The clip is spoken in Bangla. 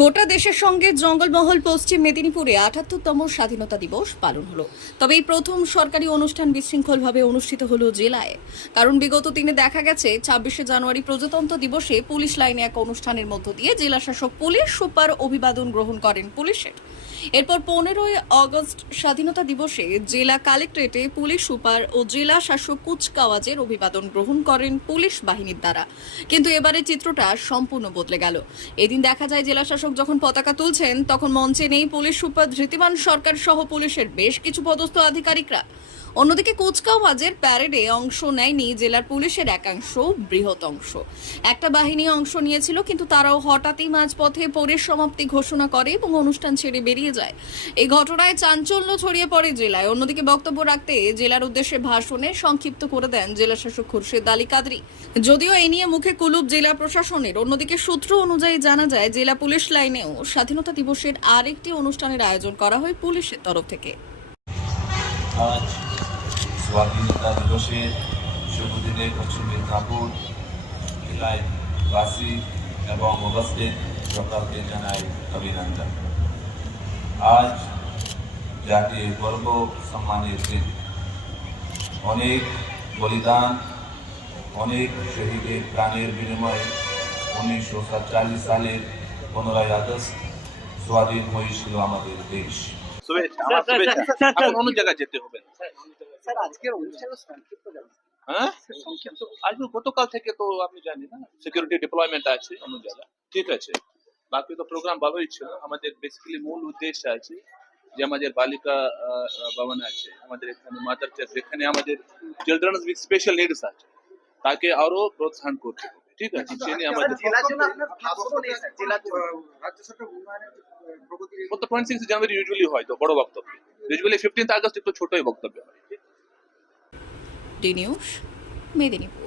গোটা দেশের সঙ্গে জঙ্গলমহল পশ্চিম মেদিনীপুরে ৭৮তম স্বাধীনতা দিবস পালন হলো। তবে এই প্রথম সরকারি অনুষ্ঠান বিশৃঙ্খলভাবে অনুষ্ঠিত হলো জেলায়। কারণ বিগত দিনে দেখা গেছে ২৬শে জানুয়ারি প্রজাতন্ত্র দিবসে পুলিশ লাইনে এক অনুষ্ঠানের মধ্য দিয়ে জেলা শাসক পুলিশ সুপার অভিবাদন গ্রহণ করেন পুলিশের। এরপর ১৫ই আগস্ট স্বাধীনতা দিবসে জেলা কালেক্টরেটে পুলিশ সুপার ও জেলা শাসক কুচকাওয়াজের অভিবাদন গ্রহণ করেন পুলিশ বাহিনীর দ্বারা। কিন্তু এবারে চিত্রটা সম্পূর্ণ বদলে গেল। এদিন দেখা যায় জেলা শাসক যখন পতাকা তুলছেন তখন মঞ্চে নেই পুলিশ সুপার ধৃতিমান সরকার সহ পুলিশের বেশ কিছু পদস্থ আধিকারিকরা। অন্যদিকে কুচকাওয়াজের প্যারেডে অংশ নেয়নি জেলার পুলিশের একাংশ বৃহৎ অংশ। একটা বাহিনী অংশ নিয়েছিল, কিন্তু তারাও হঠাৎই মাঝপথে পরিসমাপ্তি ঘোষণা করে এবং অনুষ্ঠান ছেড়ে বেরিয়ে যায়। এই ঘটনায় চাঞ্চল্য ছড়িয়ে পড়ে জেলায়। অন্যদিকে বক্তব্য রাখতে জেলার উদ্দেশ্যে ভাষণে সংক্ষিপ্ত করে দেন জেলা শাসক খুরশেদ আলী কাদরি। যদিও এ নিয়ে মুখে কুলুপ জেলা প্রশাসনের। অন্যদিকে সূত্র অনুযায়ী জানা যায় জেলা পুলিশ লাইনেও স্বাধীনতা দিবসের আরেকটি অনুষ্ঠানের আয়োজন করা হয় পুলিশের তরফ থেকে। আজ স্বাধীনতা দিবসের শুভ দিনে পশ্চিম মেদিনীপুর জেলায় বাসী এবং উপস্থিত সকলকে জানাই অভিনন্দন। আজ জাতির গর্ব সম্মানের দিন। অনেক বলিদান, অনেক শহীদের প্রাণের বিনিময়ে ১৯৪৭ সালের ১৫ই আগস্ট স্বাধীন হয়েছিল আমাদের দেশ। অন্য জায়গায় যেতে হবে না। স্যার আজকের অনুষ্ঠানে সংক্ষিপ্ত জানান। হ্যাঁ, সংক্ষিপ্ত আজ গতকাল থেকে তো আপনি জানি না, সিকিউরিটি ডিপ্লয়মেন্ট আছে অন্য জায়গায়, ঠিক আছে। বাকি তো প্রোগ্রাম ভালোই ছিল। আমাদের বেসিক্যালি মূল উদ্দেশ্য আছে যে আমাদের বালিকা ভবন আছে, আমাদের এখানে মাদার চার্চ, এখানে আমাদের চিলড্রেন্স উইথ স্পেশাল নিডস আছে, তাকে আরো প্রোৎসাহন করতে হবে, ঠিক আছে। সে নিয়ে আমাদের জেলার জন্য আপনার ভাষণ নেই স্যার, জেলার জন্য রাজ্য সরকার উন্নয়নের প্রগতি গত 26 জানুয়ারি ইউজুয়ালি হয় তো বড় বক্তব্য, ইউজুয়ালি 15 আগস্ট একটু ছোটই বক্তব্য হয়। D news, Medinipur.